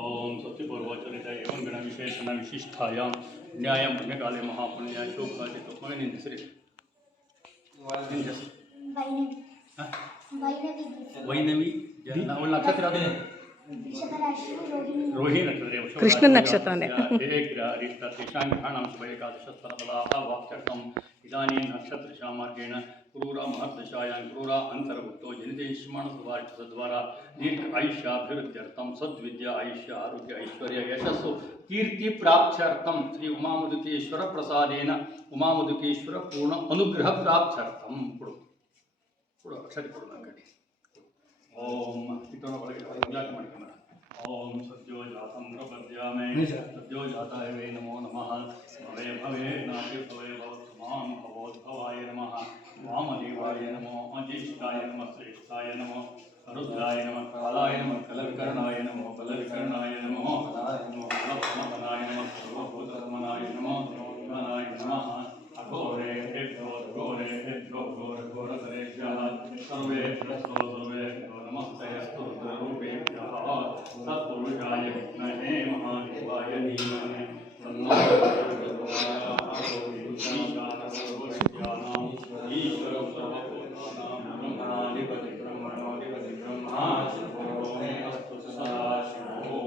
ओम सत्यपूर्वाचरित एवं गण विशेषण विशिष्टायां न्याय पुण्यकाले महापुण्य शोकाले मगनिंದ ಸರಿ ವೈನವಿ ಅವಳ ನಕ್ಷತ್ರ ಅದೇ ರೋಹಿಣಿ ನಕ್ಷತ್ರ ಕೃಷ್ಣ ನಕ್ಷತ್ರನೇ तेषां शुभैकादशस्फलफलाः वाक्चक्तम् इदानीं नक्षत्रशामार्गेण क्रूरा महर्दशायां क्रूरा अन्तर्भुक्तो जनितेष्माणसद्वारा दीर्घ आयुष्याभिवृद्ध्यर्थं सद्विद्या आयुष्य आरोग्य ऐश्वर्य यशस्सु कीर्ति प्राप्त्यर्थं श्री उमामधुकेश्वर प्रसादेन उमामधुकेश्वर पूर्ण अनुग्रह प्राप्त्यर्थं ಕೊಡು ಅಕ್ಷರ ಕೊಡು ನನಗೆ ಓಂ ಇತನ ಒಳಗೆ ಇಲಾಖೆ ಮಾಡ್ಕೊಂಡ ಓಂ ಸದ್ಯೋ ಜಾತಂ ಪ್ರಪದ್ಯಾಮೇ ಸದ್ಯೋ ಜಾತಾಯ ವೇ ನಮೋ ನಮಃ ಭವೇ ಭವೇ ನಾತಿ ಭವೇ ಭವತ್ತು ಮಾಂ ಭವೋದ್ಭವಾಯ ನಮಃ ವಾಮದೇವಾಯ ನಮೋ ಅಜ್ಯೇಷ್ಠಾಯ ನಮಃ ಶ್ರೇಷ್ಠಾಯ ನಮೋ ರುದ್ರಾಯ ನಮಃ ಕಾಲಾಯ ನಮಃ ಕಲವಿಕರ್ಣಾಯ ನಮೋ ಬಲವಿಕರ್ಣಾಯ ನಮೋ ಬಲಪನಪನಾಯ ನಮಃ ಸರ್ವಭೂತರಮನಾಯ ನಮೋ ಧ್ರುವನಾಯ ನಮಃ ಅಘೋರೆ ಘೋರೆ ಘೋರ ಘೋರತರೇಭ್ಯಃ ಸರ್ವೇಭ್ಯಃ ಸರ್ವೇಭ್ಯೋ ನಮಸ್ತೇऽस्तु ರೂಪೇಭ್ಯಃ ಸತ್ಪುರುಷಾಯ ವಿದ್ಮಹೇ ಮಹಾದೇವಾಯ ಧೀಮಹಿ ತನ್ನೋ ಸರ್ವವಿದ್ಯಾನಾಂ ಈಶ್ವರಃ ಸರ್ವಭೂತಾನಾಂ ಬ್ರಹ್ಮಾಧಿಪತಿ ಬ್ರಹ್ಮಣೋಧಿಪತಿ ಬ್ರಹ್ಮ ಶಿವೋಮೇ ಅಸ್ತು ಸದಾಶಿವೋ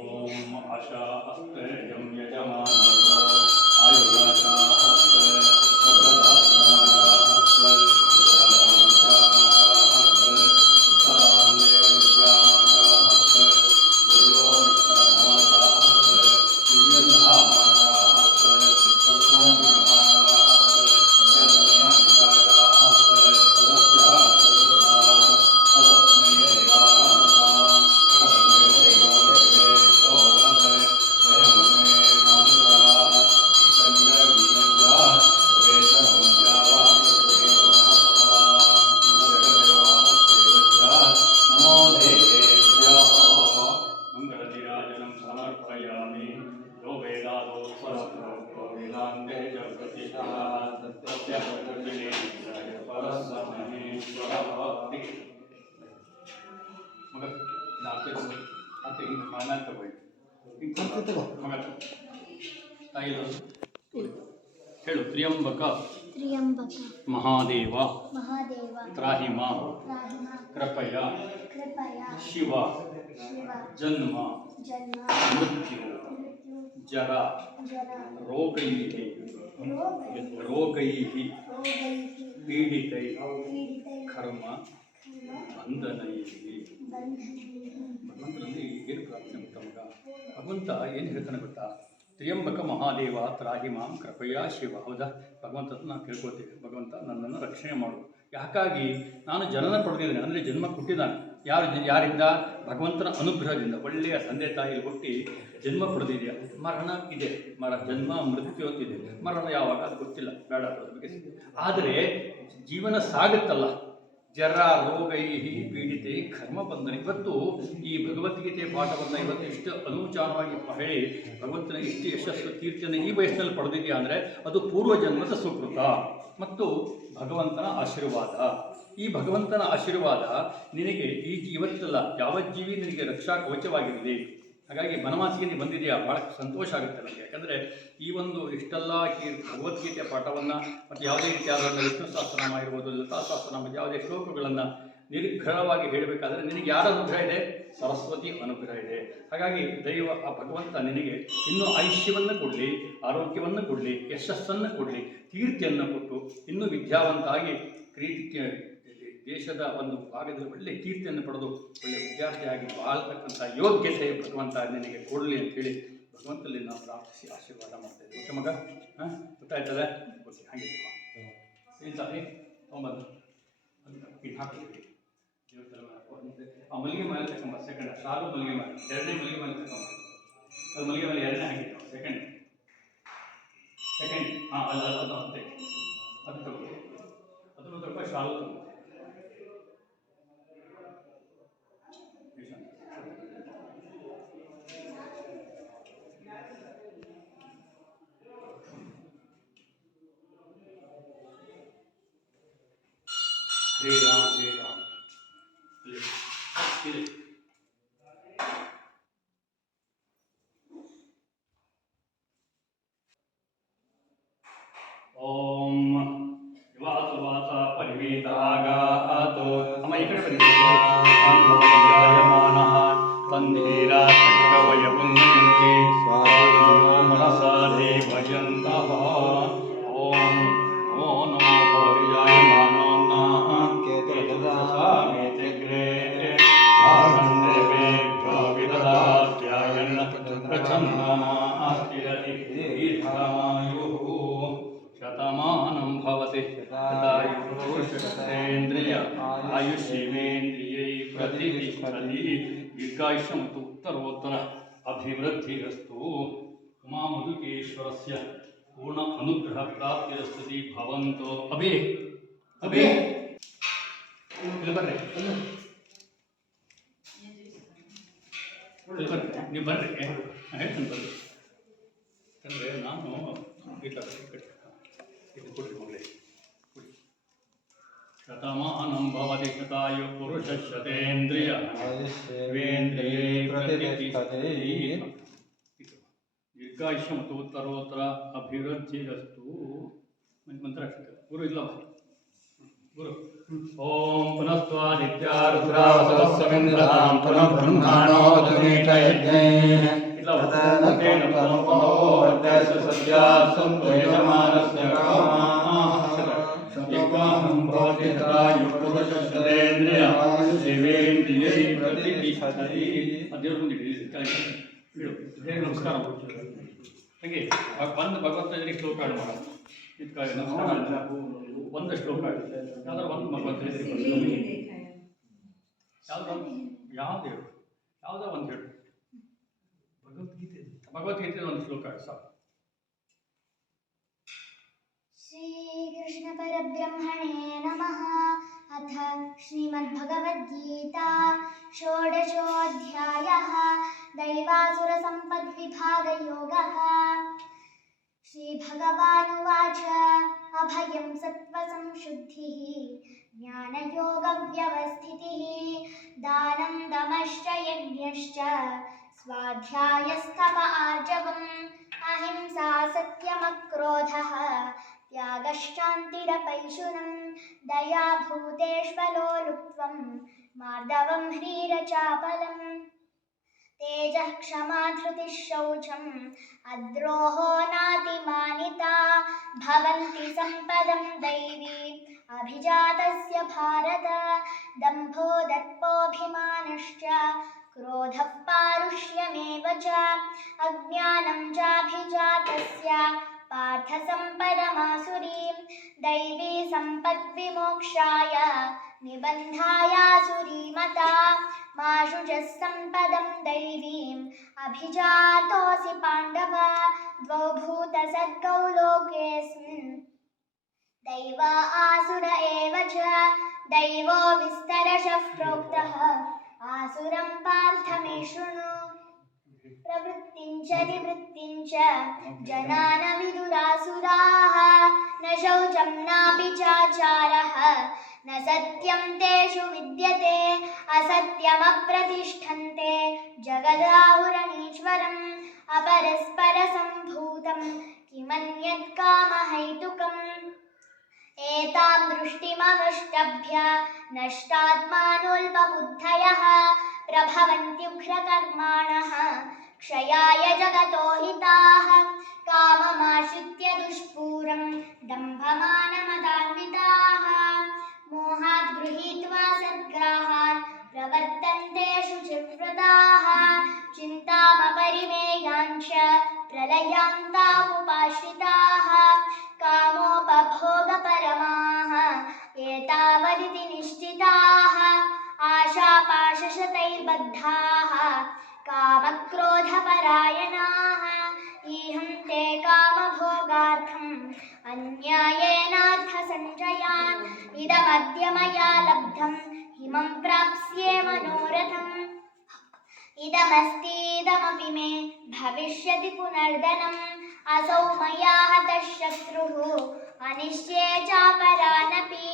ಓಂ ಆಶಾ ಅಸ್ತೆ ಯಂ ಯಜಮಾನ ಆಯುರಾಶಾ ಅಸ್ತೆ ಹೇಳು ತ್ರ್ಯಂಬಕ ಮಹಾದೇವ ತ್ರಾಹಿ ಮಾಂ ಕೃಪಯ ಶಿವ ಜನ್ಮ ಮೃತ್ಯು ಜರ ರೋಗೈಃ ಪೀಡಿತೈ ಕರ್ಮ ಬಂಧನೈಃ. ಭಗವಂತನಲ್ಲಿ ಏನು ಪ್ರಾರ್ಥನೆ ಗೊತ್ತಾ ಮಗ? ಭಗವಂತ ಏನು ಹೇಳ್ತಾನೆ ಗೊತ್ತಾ? ತ್ರ್ಯಂಬಕ ಮಹಾದೇವ ತ್ರಾಹಿ ಮಾಂ ಕೃಪಯ ಶಿವ. ಹೌದಾ? ಭಗವಂತನ ನಾವು ಕೇಳ್ಕೊಳ್ತೀವಿ, ಭಗವಂತ ನನ್ನನ್ನು ರಕ್ಷಣೆ ಮಾಡು. ಯಾಕಾಗಿ ನಾನು ಜನನ ಪಡೆದಿದ್ದೇನೆ, ಅಂದರೆ ಜನ್ಮ ಕೊಟ್ಟಿದ್ದಾನೆ. ಯಾರಿಂದ? ಭಗವಂತನ ಅನುಗ್ರಹದಿಂದ. ಒಳ್ಳೆಯ ತಂದೆ ತಾಯಿಯಲ್ಲಿ ಹುಟ್ಟಿ ಜನ್ಮ ಪಡೆದಿದೆಯಾ? ಮರಣ ಇದೆ, ಜನ್ಮ ಮೃತ್ಯು ಅಂತಿದೆ. ಮರಣ ಯಾವಾಗ ಅದು ಗೊತ್ತಿಲ್ಲ, ಬೇಡ ಅದ್ರ ಬಗ್ಗೆ. ಆದರೆ ಜೀವನ ಸಾಗುತ್ತಲ್ಲ, ಜರ ರೋಗೈ ಪೀಡಿತೆ ಕರ್ಮ ಬಂಧನ. ಇವತ್ತು ಈ ಭಗವದ್ಗೀತೆ ಪಾಠವನ್ನು ಇವತ್ತು ಇಷ್ಟು ಅನೂಚಾನವಾಗಿ ಹೇಳಿ ಭಗವಂತನ ಇಷ್ಟು ಯಶಸ್ಸು ಕೀರ್ತಿಯನ್ನು ಈ ವಯಸ್ಸಿನಲ್ಲಿ ಪಡೆದಿದೆಯಾ ಅಂದರೆ ಅದು ಪೂರ್ವಜನ್ಮದ ಸುಕೃತ ಮತ್ತು ಭಗವಂತನ ಆಶೀರ್ವಾದ. ಈ ಭಗವಂತನ ಆಶೀರ್ವಾದ ನಿನಗೆ ಇವತ್ತಲ್ಲ, ಯಾವ ಜೀವಿ ನಿನಗೆ ರಕ್ಷಾ ಕವಚವಾಗಿರಲಿ. ಹಾಗಾಗಿ ವನವಾಸಿಗೆ ನೀವು ಬಂದಿದೆಯಾ, ಭಾಳ ಸಂತೋಷ ಆಗುತ್ತೆ ನನಗೆ. ಯಾಕಂದರೆ ಈ ಒಂದು ಇಷ್ಟೆಲ್ಲ ಭಗವದ್ಗೀತೆಯ ಪಾಠವನ್ನು ಮತ್ತು ಯಾವುದೇ ರೀತಿಯಾದ ವಿಷ್ಣು ಸಹಸ್ರನಾಮ ಇರ್ಬೋದು, ಲಲಿತಾ ಸಹಸ್ರನಾಮ ಯಾವುದೇ ಶ್ಲೋಕಗಳನ್ನು ನಿರ್ಘರವಾಗಿ ಹೇಳಬೇಕಾದ್ರೆ ನಿನಗೆ ಯಾರ ಅನುಗ್ರಹ ಇದೆ? ಸರಸ್ವತಿ ಅನುಗ್ರಹ ಇದೆ. ಹಾಗಾಗಿ ದೈವ ಆ ಭಗವಂತ ನಿನಗೆ ಇನ್ನೂ ಆಯುಷ್ಯವನ್ನು ಕೊಡಲಿ, ಆರೋಗ್ಯವನ್ನು ಕೊಡಲಿ, ಯಶಸ್ಸನ್ನು ಕೊಡಲಿ, ಕೀರ್ತಿಯನ್ನು ಕೊಟ್ಟು ಇನ್ನೂ ವಿದ್ಯಾವಂತಾಗಿ ದೇಶದ ಒಂದು ಭಾಗದಲ್ಲಿ ಒಳ್ಳೆಯ ಕೀರ್ತಿಯನ್ನು ಪಡೆದು ಒಳ್ಳೆಯ ವಿದ್ಯಾರ್ಥಿಯಾಗಿ ಬಾಳ್ತಕ್ಕಂಥ ಯೋಗ್ಯತೆ ಭಗವಂತ ನಿನಗೆ ಕೊಡಲಿ ಅಂತೇಳಿ ಭಗವಂತಲ್ಲಿ ನಾವು ಪ್ರಾರ್ಥಿಸಿ ಆಶೀರ್ವಾದ ಮಾಡ್ತಾ ಇದ್ದೀವಿ. ಓಕೆ ಮಗ? ಗೊತ್ತಾಯ್ತದೆ? ಓಕೆ, ಹಾಗೆ ಇಂಥ ತೊಂಬತ್ತು ಇದು ಹಾಕ್ತೀವಿ. ಆ ಮಲ್ಲಿಗೆ ಮೇಲೆ ತಗೊಂಬ. ಸೆಕೆಂಡ್ ಸಾಲು ಮಲ್ಲಿಗೆ ಮೇಲೆ, ಎರಡನೇ ಮಲ್ಲಿಗೆ ಮೇಲೆ ತಗೊಂಬ. ಅದು ಮಲ್ಲಿಗೆ ಮೇಲೆ ಎರಡನೇ ಹಾಕಿತ್ತು. ಸೆಕೆಂಡ್ ಹಾಂ, ಅಲ್ಲ ಅದು ಹತ್ತೆ, ಅದು ತಗೋ. 19 ರೂಪಾಯಿ ಶಾಲು ತಗೋ. ಶ್ರೀರಾಮ್ ಶ್ರೀರಾಮ್ ಇದೆ. ಓಂ ವಾತ ವಾತ ಪರಿವೇತಾಗಾತೋ ಅಮ್ಮ ಈ ಕಡೆ ಪರಿವೇತಾಯಮಾನಃ ತಂಧೀರಾಕವಯ ಪುಣ್ಯಂತೆ ಸ್ವಾಧೀನೋ ಮನಸಾ ದೇವಯಂತಃ. ಓಂ ನಮೋ ನಮೋ ಪರಿಯಾಯಮಾನೋನ್ನಃ ಕೇತುರಸಾಮೇತಗ್ರೇ ಆನಂದೇವೇಭ್ಯೋ ವಿದಧಾತ್ಯಾಯನ್ನ ಪ್ರಚನ್ನಮಾಸ್ತಿರತಿ ದೀರ್ಘಮಾಯುಃ ಶತಮಾನಂ ಭವತಿ ಶತಾಯುಷೇಂದ್ರಿಯ ಆಯುಷ್ಯೇಂದ್ರಿಯೈ ಪ್ರತಿಷ್ಠತಿ. ದೀರ್ಘಾಯುಷ್ಯ ಮತ್ತು ಉತ್ತರೋತ್ತರ ಅಭಿವೃದ್ಧಿರಸ್ತು. ಉಮಾಮಧುಕೇಶ್ವರಸ್ಯ ಪೂರ್ಣ ಅನುಗ್ರಹ ಪ್ರಾಪ್ತಿರಸ್ತುತಿ ಭವಂತೋ. ಅಭಿ ಅಭಿ ಇಲ್ಲಿ ಬರ್ರಿ, ನೀವು ಬರ್ರಿ, ಹೇಳ್ತೀನಿ ಬರ್ರಿ. ಅಂದರೆ ನಾನು ಇದು ಕೊಡ್ರಿ ಮಗಳೇ, ಶತಮಾನಂ ಭವತಿ ಶತಾಯು ಪುರುಷ ಶತೇಂದ್ರಿಯ ವೇಂದ್ರಿಯೇ ಪ್ರತಿಷ್ಠತೆ. ದೀರ್ಘಾಯುಷ್ಯ ಮತ್ತು ಉತ್ತರೋತ್ತರ ಅಭಿವೃದ್ಧಿರಸ್ತು. ಮಂತ್ರ ಗುರು ಇಲ್ಲ ಗುರು. ಓಂ ಪುನಸ್ತ್ವಾದಿತ್ಯಾ ರುದ್ರಾವಸವಸ್ಸವಿಂದ್ರಾಂ ಪುನಃ ಬ್ರಹ್ಮಾಣೋ ದುಮೇಕಯಜ್ಞೇ ತತನತೇನ ಪರಮೋ ವರ್ಧಯಸ್ಯ ಸದ್ಯಾತ್ಸಂ ತ್ವಯಜಮಾನಸ್ಯ ಕಾಮಾಃ. ಶತಮಾನಂ ಭವತಿ ಶತಾಯು ಪುರುಷ ಶತೇಂದ್ರಿಯ ಆಯುಷ್ಯೇಂದ್ರಿಯೈ ಪ್ರತಿಷ್ಠತಿ. ದೇವ್ರ ಮುಂದೆ ಇಡು, ನಮಸ್ಕಾರ ಹಾಗೆ ಬಂದು ಭಗವಂತನಿಗೆ ಶ್ಲೋಕ ಮಾಡೋಣ. ಇದಕ್ಕಾಗಿ ನಮಸ್ಕಾರ ಒಂದು ಶ್ಲೋಕ ಯಾವ್ದಾರು ಒಂದು ಭಗವಂತನಿಗೆ ಯಾವ್ದು ಹೇಳು, ಯಾವುದೋ ಒಂದು ಹೇಳು. ಭಗವದ್ಗೀತೆ ಒಂದು ಶ್ಲೋಕ ಸಾಕು. श्रीकृष्ण परब्रह्मणे नमः। अथ श्रीमद्भगवद्गीता षोडशोऽध्यायः दैवासुरसम्पद्विभागयोगः। श्रीभगवानुवाच अभयं सत्त्वसंशुद्धिः ज्ञानयोगव्यवस्थितिः दानं दमश्च यज्ञश्च स्वाध्यायस्तप आर्जवम् अहिंसा सत्यमक्रोधः त्यागश्चान्तिरपैशुनं दया भूतेष्वलोलुप्त्वं मार्दवं ह्रीरचापलम् तेजः क्षमा धृतिः शौचम् अद्रोहो नातिमानिता भवन्ति सम्पदं दैवी अभिजातस्य भारत दम्भो दर्पोऽभिमानश्च क्रोधः पारुष्यमेव च अज्ञानं चाभिजातस्य पार्थसम्पदमासुरीं दैवी सम्पद्विमोक्षाय निबन्धायासुरीमता मा शुचः सम्पदं दैवीम् अभिजातोऽसि पाण्डव द्वौ भूतसर्गौ लोकेऽस्मिन् दैव आसुर एव च दैवो विस्तरशः प्रोक्तः आसुरं पार्थ मे शृणु प्रवृत्तिं च निवृत्तिं च जना न विदुरासुराः न शौचं नापि चाचारः न सत्यं तेषु विद्यते असत्यमप्रतिष्ठन्ते जगदाहुरणीश्वरम् अपरस्परसम्भूतं किमन्यत् कामहैतुकम् एतां दृष्टिमवष्टभ्य नष्टात्मानोऽल्पबुद्धयः प्रभवन्त्युग्रकर्माणः क्षयाय जगतो हिताः काममाश्रित्य दुष्पूरं दम्भमानमदान्विताः मोहात् गृहीत्वा सद्ग्राहान् प्रवर्तन्ते शुचिव्रताः चिन्तामपरिमेयाञ्च प्रलयान्तामुपाश्रिताः कामोपभोगपरमाः एतावदिति निश्चिताः आशापाशशतैर्बद्धाः कामक्रोधपरायणाः ईहन्ते कामभोगार्थम् अन्यायेनार्थसञ्चयान् इदमद्य मया लब्धम् इमं प्राप्स्ये मनोरथम् इदमस्तीदमपि मे भविष्यति पुनर्धनम् असौ मया हतः शत्रुः अनिश्ये चापरानपि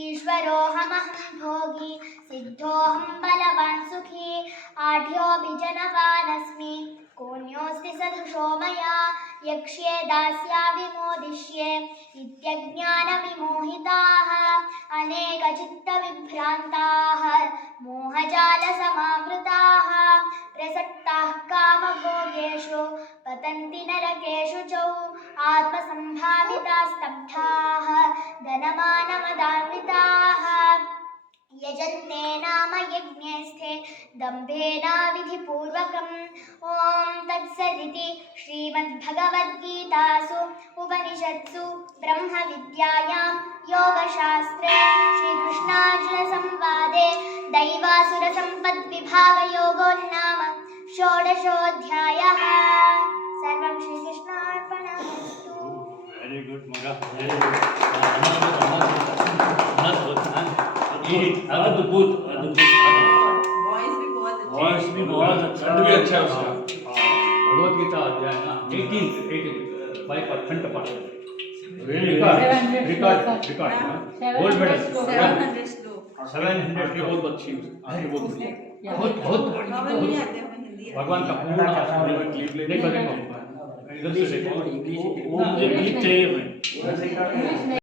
ईश्वरोऽहं सिद्धोऽहमहं भोगी सिद्धोऽहं बलवान् सुखी आढ्योऽपि जनवानस्मि कोऽन्योऽस्ति सदृशो मया यक्ष्ये दास्यामि मोदिष्ये इत्यज्ञानविमोहिताः अनेकचित्तविभ्रान्ताः मोहजालसमावृताः प्रसक्ताः कामभोगेषु पतन्ति नरकेषु च आत्मसम्भाविताः स्तब्धाः धनमानमदान्विताः यजन्ते नाम यज्ञेस्थे दम्भेन विधिपूर्वकम् ॐ तत्सदिति श्रीमद्भगवद्गीतासु उपनिषत्सु ब्रह्मविद्यायां योगशास्त्रे श्रीकृष्णार्जुनसंवादे दैवासुरसम्पद्विभागयोगो नाम षोडशोऽध्यायः सर्वं श्रीकृष्णार्पणमस्तु ವೆರಿ ಗುಡ್ ಮಗ ವೆರಿ ಗುಡ್ अद्भुत वॉइस भी बहुत अच्छा भी अच्छा है उसका भगवत गीता अध्याय ना 18 5 कंठ पाठ रिकॉर्ड गोल्ड मेडल 700 की बहुत अच्छी बहुत बहुत भगवान का पूर्ण देखो देखो इधर से देखो वो मुझे गीत चाहिए